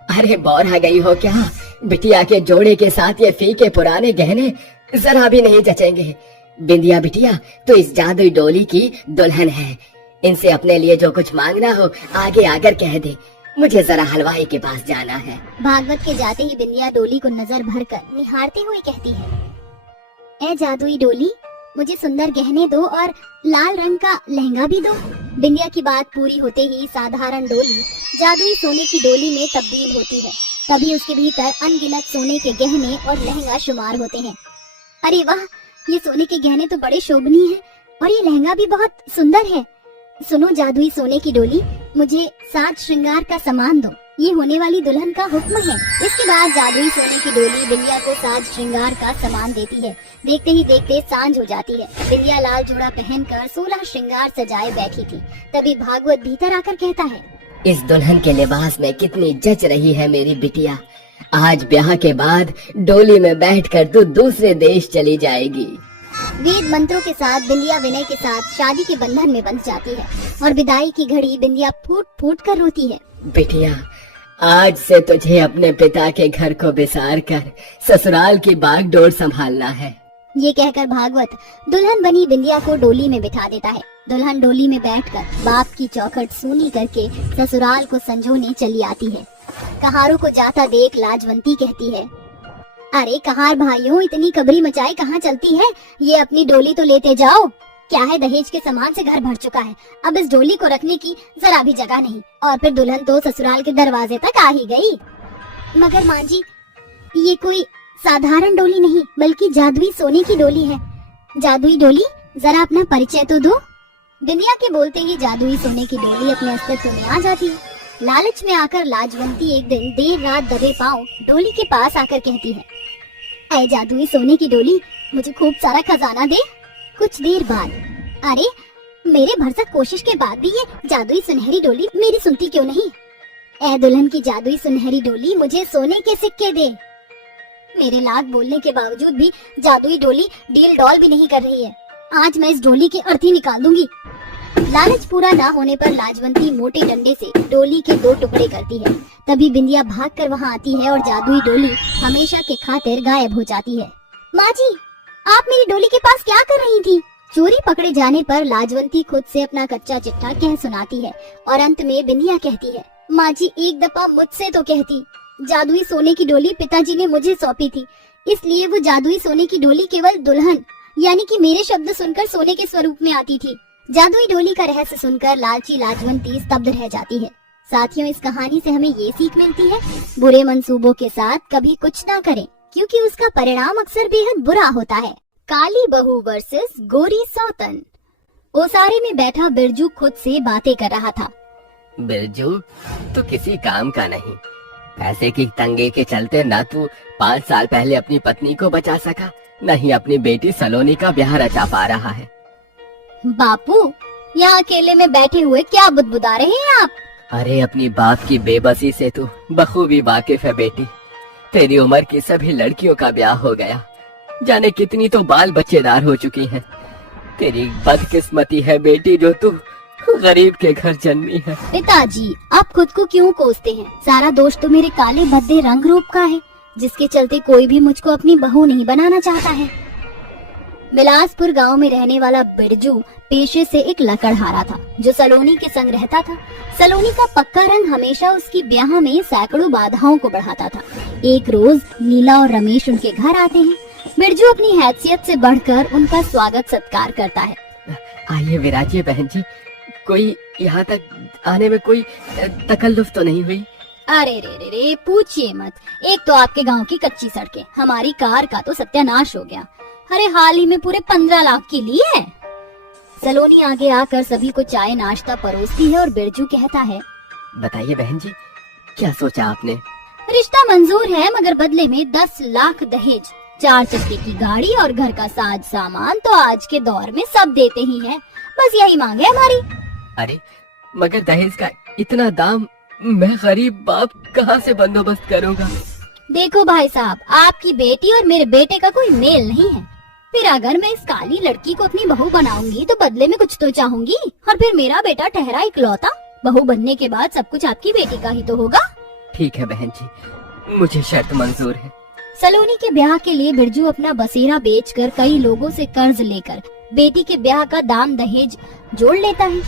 अरे बौर आ गई हो क्या? बिटिया के जोड़े के साथ ये फीके पुराने गहने जरा भी नहीं जचेंगे। बिंदिया बिटिया तो इस जादुई डोली की दुल्हन है। इनसे अपने लिए जो कुछ मांगना हो आगे आकर कह दे। मुझे जरा हलवाई के पास जाना है। भागवत के जाते ही बिंदिया डोली को नजर भरकर निहारते हुए कहती है, ए जादुई डोली, मुझे सुंदर गहने दो और लाल रंग का लहंगा भी दो। बिंदिया की बात पूरी होते ही साधारण डोली जादुई सोने की डोली में तब्दील होती है। तभी उसके भीतर अनगिनत सोने के गहने और लहंगा शुमार होते हैं। अरे वाह, ये सोने के गहने तो बड़े शोभनीय हैं और ये लहंगा भी बहुत सुंदर है। सुनो जादुई सोने की डोली, मुझे साज श्रृंगार का सामान दो। ये होने वाली दुल्हन का हुक्म है। इसके बाद जादुई सोने की डोली बिंदिया को साज श्रृंगार का सामान देती है। देखते ही देखते सांझ हो जाती है। बिंदिया लाल जोड़ा पहनकर 16 श्रृंगार सजाए बैठी थी। तभी भागवत भीतर आकर कहता है, इस दुल्हन के लिबास में कितनी जच रही है मेरी बिटिया। आज ब्याह के बाद डोली में बैठकर तू दूसरे देश चली जाएगी। वेद मंत्रों के साथ बिंदिया विनय के साथ शादी के बंधन में बंध जाती है और विदाई की घड़ी बिंदिया फूट फूट कर रोती है। बिटिया, आज से तुझे अपने पिता के घर को बिसार कर ससुराल की बागडोर संभालना है। ये कहकर भागवत दुल्हन बनी बिंदिया को डोली में बिठा देता है। दुल्हन डोली में बैठकर बाप की चौखट सूनी करके ससुराल को संजोने चली आती है। कहारों को जाता देख लाजवंती कहती है, अरे कहार भाइयों, इतनी कबरी मचाई कहाँ चलती है? ये अपनी डोली तो लेते जाओ। क्या है, दहेज के सामान से घर भर चुका है, अब इस डोली को रखने की जरा भी जगह नहीं। और फिर दुल्हन तो ससुराल के दरवाजे तक आ ही गई। मगर माँ जी, ये कोई साधारण डोली नहीं बल्कि जादुई सोने की डोली है। जादुई डोली, जरा अपना परिचय तो दो। बिंदिया के बोलते ही जादुई सोने की डोली अपने अस्तित्व में आ जाती है। लालच में आकर लाजवंती एक दिन देर रात दबे पांव डोली के पास आकर कहती है, ऐ जादुई सोने की डोली, मुझे खूब सारा खजाना दे। कुछ देर बाद, अरे मेरे भरसक कोशिश के बाद भी ये जादुई सुनहरी डोली मेरी सुनती क्यों नहीं? ऐ दुल्हन की जादुई सुनहरी डोली, मुझे सोने के सिक्के दे। मेरे लाख बोलने के बावजूद भी जादुई डोली डील डॉल भी नहीं कर रही है। आज मैं इस डोली की अर्थी निकाल दूंगी। लालच पूरा ना होने पर लाजवंती मोटे डंडे से डोली के 2 टुकड़े करती है। तभी बिंदिया भागकर वहां आती है और जादुई डोली हमेशा के खातिर गायब हो जाती है। माँ जी, आप मेरी डोली के पास क्या कर रही थी? चोरी पकड़े जाने पर लाजवंती खुद से अपना कच्चा चिट्ठा कह सुनाती है और अंत में बिंदिया कहती है, माँ जी एक दफा मुझसे तो कहती। जादुई सोने की डोली पिताजी ने मुझे सौंपी थी, इसलिए वो जादुई सोने की डोली केवल दुल्हन यानी कि मेरे शब्द सुनकर सोने के स्वरूप में आती थी। जादुई डोली का रहस्य सुनकर लालची लाजवंती स्तब्ध रह जाती है। साथियों, इस कहानी से हमें ये सीख मिलती है, बुरे मंसूबों के साथ कभी कुछ ना करें, क्योंकि उसका परिणाम अक्सर बेहद बुरा होता है। काली बहू वर्सेस गोरी सौतन। ओसारे में बैठा बिरजू खुद से बातें कर रहा था। बिरजू, तू किसी काम का नहीं। पैसे की तंगी के चलते न तू 5 साल पहले अपनी पत्नी को बचा सका, न ही अपनी बेटी सलोनी का ब्याह रचा पा रहा है। बापू, यहाँ अकेले में बैठे हुए क्या बुदबुदा रहे हैं आप? अरे अपनी बाप की बेबसी से तू बखूबी वाकिफ है बेटी। तेरी उम्र की सभी लड़कियों का ब्याह हो गया, जाने कितनी तो बाल बच्चेदार हो चुकी हैं। तेरी बदकिस्मती है बेटी जो तू गरीब के घर जन्मी है। पिताजी, आप खुद को क्यों कोसते हैं? सारा दोष तो मेरे काले भद्दे रंग रूप का है, जिसके चलते कोई भी मुझको अपनी बहू नहीं बनाना चाहता है। बिलासपुर गांव में रहने वाला बिरजू पेशे से एक लकड़हारा था जो सलोनी के संग रहता था। सलोनी का पक्का रंग हमेशा उसकी ब्याह में सैकड़ों बाधाओं को बढ़ाता था। एक रोज नीला और रमेश उनके घर आते हैं। बिरजू अपनी हैसियत से बढ़कर उनका स्वागत सत्कार करता है। आइए विराजिए बहन जी, कोई यहाँ तक आने में कोई तकल्लुफ तो नहीं हुई? अरे रे रे, पूछिए मत। एक तो आपके गांव की कच्ची सड़कें, हमारी कार का तो सत्यानाश हो गया। अरे हाल ही में पूरे 15 लाख की ली है। सलोनी आगे आकर सभी को चाय नाश्ता परोसती है और बिरजू कहता है, बताइए बहन जी, क्या सोचा आपने? रिश्ता मंजूर है, मगर बदले में 10 लाख दहेज, 4 चक्के की गाड़ी और घर का साज सामान तो आज के दौर में सब देते ही हैं। बस यही मांग है हमारी। अरे मगर दहेज का इतना दाम मैं गरीब बाप कहाँ से बंदोबस्त करूँगा? देखो भाई साहब, आपकी बेटी और मेरे बेटे का कोई मेल नहीं है। फिर अगर मैं इस काली लड़की को अपनी बहू बनाऊंगी तो बदले में कुछ तो चाहूंगी, और फिर मेरा बेटा ठहरा इकलौता। बहू बनने के बाद सब कुछ आपकी बेटी का ही तो होगा। ठीक है बहन जी, मुझे शर्त मंजूर है। सलोनी के ब्याह के लिए बिरजू अपना बसेरा बेचकर कई लोगों से कर्ज लेकर बेटी के ब्याह का दाम दहेज जोड़ लेता है,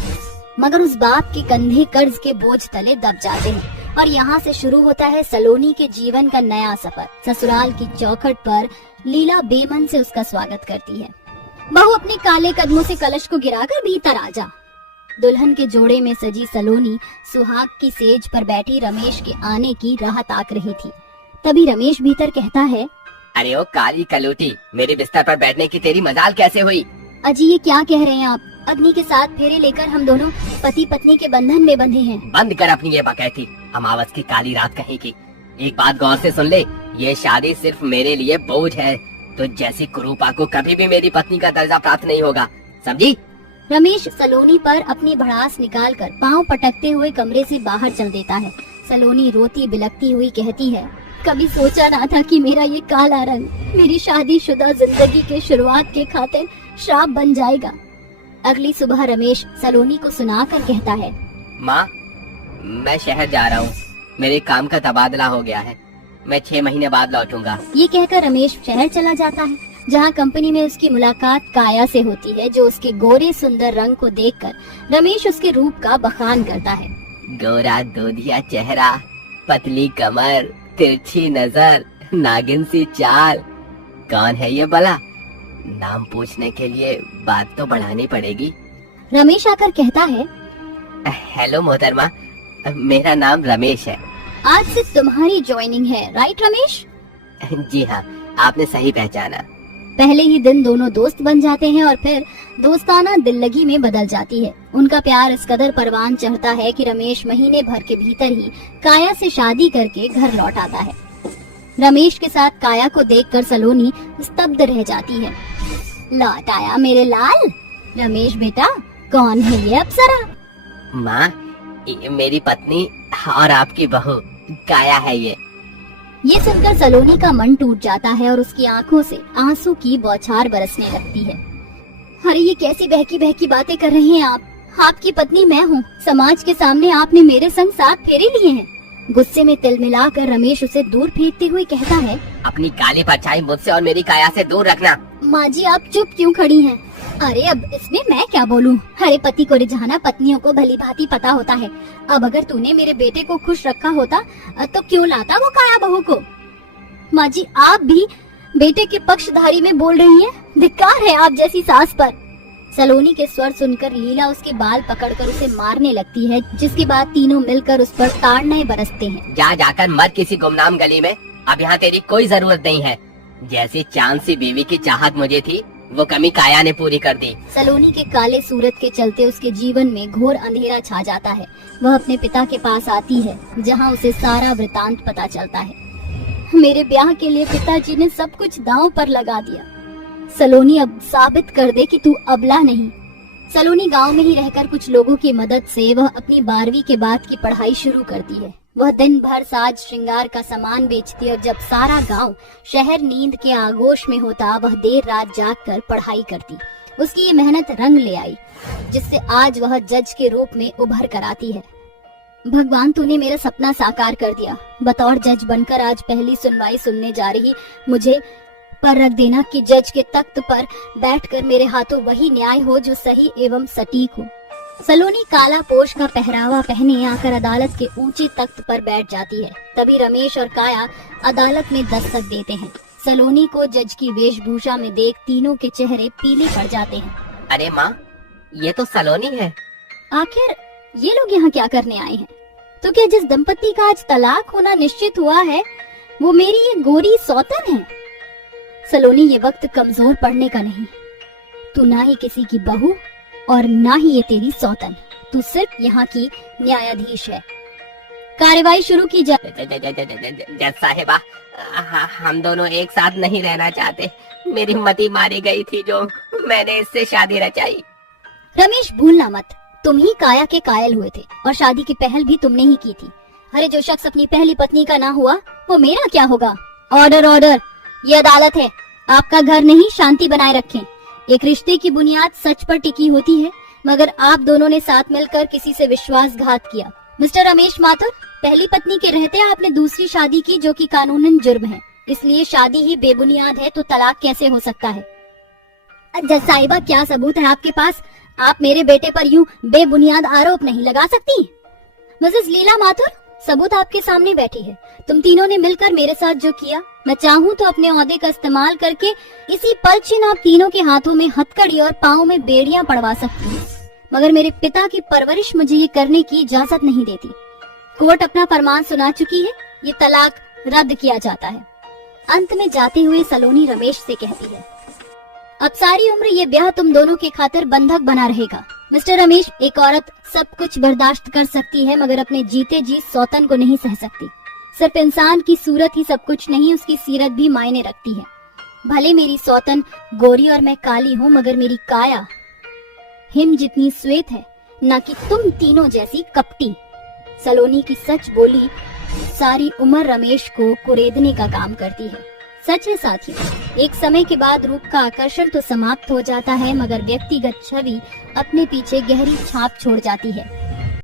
मगर उस बाप के कंधे कर्ज के बोझ तले दब जाते हैं और यहाँ से शुरू होता है सलोनी के जीवन का नया सफर। ससुराल की चौखट पर लीला बेमन से उसका स्वागत करती है। बहू अपने काले कदमों से कलश को गिराकर भीतर आ जा। दुल्हन के जोड़े में सजी सलोनी सुहाग की सेज पर बैठी रमेश के आने की राह ताक रही थी। तभी रमेश भीतर कहता है, अरे ओ काली कलूटी, मेरे बिस्तर पर बैठने की तेरी मजाल कैसे हुई? अजी ये क्या कह रहे हैं आप? अग्नि के साथ फेरे लेकर हम दोनों पति पत्नी के बंधन में बंधे हैं। बंद कर अपनी ये बकैती अमावस की काली रात कहीं की। एक बात गौर से सुन ले, ये शादी सिर्फ मेरे लिए बोझ है। तो जैसी कुरूपा को कभी भी मेरी पत्नी का दर्जा प्राप्त नहीं होगा, समझी? रमेश सलोनी पर अपनी भड़ास निकालकर पांव पटकते हुए कमरे से बाहर चल देता है। सलोनी रोती बिलखती हुई कहती है, कभी सोचा ना था कि मेरा ये काला रंग मेरी शादीशुदा जिंदगी के शुरुआत के खातिर श्राप बन जाएगा। अगली सुबह रमेश सलोनी को सुनाकर कहता है, माँ, मैं शहर जा रहा हूँ। मेरे काम का तबादला हो गया है। मैं 6 महीने बाद लौटूंगा। ये कहकर रमेश शहर चला जाता है, जहाँ कंपनी में उसकी मुलाकात काया से होती है, जो उसके गोरे सुंदर रंग को देखकर रमेश उसके रूप का बखान करता है। गोरा दूधिया चेहरा, पतली कमर, तिरछी नजर, नागिन सी चाल। कौन है ये भला? नाम पूछने के लिए बात तो बढ़ानी पड़ेगी। रमेश आकर कहता है, हेलो मोहतरमा, मेरा नाम रमेश है। आज से तुम्हारी ज्वाइनिंग है, राइट रमेश? जी हाँ, आपने सही पहचाना। पहले ही दिन दोनों दोस्त बन जाते हैं और फिर दोस्ताना दिल्लगी में बदल जाती है। उनका प्यार इस कदर परवान चढ़ता है कि रमेश महीने भर के भीतर ही काया से शादी करके घर लौट आता है। रमेश के साथ काया को देखकर सलोनी स्तब्ध रह जाती है। लौट आया मेरे लाल। रमेश बेटा, कौन है ये अप्सरा? माँ, ये मेरी पत्नी और आपकी बहू काया है। ये सुनकर सलोनी का मन टूट जाता है और उसकी आंखों से आंसू की बौछार बरसने लगती है। अरे ये कैसी बहकी बहकी बातें कर रही हैं आप? आपकी पत्नी मैं हूँ। समाज के सामने आपने मेरे संग 7 फेरे लिए हैं। गुस्से में तिल मिलाकर रमेश उसे दूर फेंकते हुए कहता है, अपनी काली परछाई मुझसे और मेरी काया से दूर रखना। माँ जी, आप चुप क्यों खड़ी हैं? अरे अब इसमें मैं क्या बोलूं? अरे पति को रिझाना पत्नियों को भली भांति पता होता है। अब अगर तूने मेरे बेटे को खुश रखा होता तो क्यों लाता वो काया बहू को? माँ जी, आप भी बेटे के पक्षधारी में बोल रही हैं। धिक्कार है आप जैसी सास पर। सलोनी के स्वर सुनकर लीला उसके बाल पकड़कर उसे मारने लगती है, जिसके बाद तीनों मिलकर उस पर ताड़ने बरसते हैं। जा जाकर मर किसी गुमनाम गली में। अब यहाँ तेरी कोई जरूरत नहीं है। जैसी चांद सी बीवी की चाहत मुझे थी, वो कमी काया ने पूरी कर दी। सलोनी के काले सूरत के चलते उसके जीवन में घोर अंधेरा छा जाता है। वह अपने पिता के पास आती है, जहाँ उसे सारा वृतांत पता चलता है। मेरे ब्याह के लिए पिताजी ने सब कुछ दांव पर लगा दिया। सलोनी, अब साबित कर दे कि तू अबला नहीं। सलोनी गांव में ही रहकर कुछ लोगों की मदद से वह अपनी 12वीं के बाद की पढ़ाई शुरू करती है। वह दिन भर साज श्रृंगार का सामान बेचती और जब सारा गांव शहर नींद के आगोश में होता, वह देर रात जागकर पढ़ाई करती। उसकी ये मेहनत रंग ले आई, जिससे आज वह जज के रूप में उभर कर आती है। भगवान, तूने मेरा सपना साकार कर दिया। बतौर जज बनकर आज पहली सुनवाई सुनने जा रही मुझे पर रख देना कि जज के तख्त पर बैठकर मेरे हाथों वही न्याय हो जो सही एवं सटीक हो। सलोनी काला पोश का पहरावा पहने आकर अदालत के ऊंचे तख्त पर बैठ जाती है। तभी रमेश और काया अदालत में दस्तक देते हैं। सलोनी को जज की वेशभूषा में देख तीनों के चेहरे पीले पड़ जाते हैं। अरे माँ, ये तो सलोनी है। आखिर ये लोग यहाँ क्या करने आए हैं? तो क्या जिस दंपति का आज तलाक होना निश्चित हुआ है, वो मेरी ये गोरी सौतन है? सलोनी, ये वक्त कमजोर पड़ने का नहीं। तू ना ही किसी की बहू और ना ही ये तेरी सौतन। तू सिर्फ यहाँ की न्यायाधीश है। कार्यवाही शुरू की जाए। जज साहिबा, हम दोनों एक साथ नहीं रहना चाहते। मेरी मति मारी गई थी जो मैंने इससे शादी रचाई। रमेश, भूलना मत, तुम ही काया के कायल हुए थे और शादी की पहल भी तुमने ही की थी। अरे जो शख्स अपनी पहली पत्नी का ना हुआ, वो मेरा क्या होगा? ऑर्डर ऑर्डर, ये अदालत है। आपका घर नहीं, शांति बनाए रखें। एक रिश्ते की बुनियाद सच पर टिकी होती है, मगर आप दोनों ने साथ मिलकर किसी से विश्वासघात किया। मिस्टर रमेश माथुर, पहली पत्नी के रहते आपने दूसरी शादी की, जो कि कानूनन जुर्म है। इसलिए शादी ही बेबुनियाद है तो तलाक कैसे हो सकता है? जज साहिबा, क्या सबूत है आपके पास? आप मेरे बेटे पर यूं बेबुनियाद आरोप नहीं लगा सकती। मिसेस लीला माथुर, सबूत आपके सामने बैठी है। तुम तीनों ने मिलकर मेरे साथ जो किया, मैं चाहूँ तो अपने ओहदे का इस्तेमाल करके इसी पल छिन आप तीनों के हाथों में हथकड़ी और पाँव में बेड़ियां पड़वा सकती हूँ, मगर मेरे पिता की परवरिश मुझे ये करने की इजाजत नहीं देती। कोर्ट अपना फरमान सुना चुकी है, ये तलाक रद्द किया जाता है। अंत में जाते हुए सलोनी रमेश से कहती है, अब सारी उम्र ये ब्याह तुम दोनों के खातिर बंधक बना रहेगा। मिस्टर रमेश, एक औरत सब कुछ बर्दाश्त कर सकती है, मगर अपने जीते जी सौतन को नहीं सह सकती। सिर्फ इंसान की सूरत ही सब कुछ नहीं, उसकी सीरत भी मायने रखती है। भले मेरी सौतन गोरी और मैं काली हूँ, मगर मेरी काया हिम जितनी श्वेत है, न कि तुम तीनों जैसी कपटी। सलोनी की सच बोली सारी उम्र रमेश को कुरेदने का काम करती है। सच है साथियों, एक समय के बाद रूप का आकर्षण तो समाप्त हो जाता है, मगर व्यक्तिगत छवि अपने पीछे गहरी छाप छोड़ जाती है।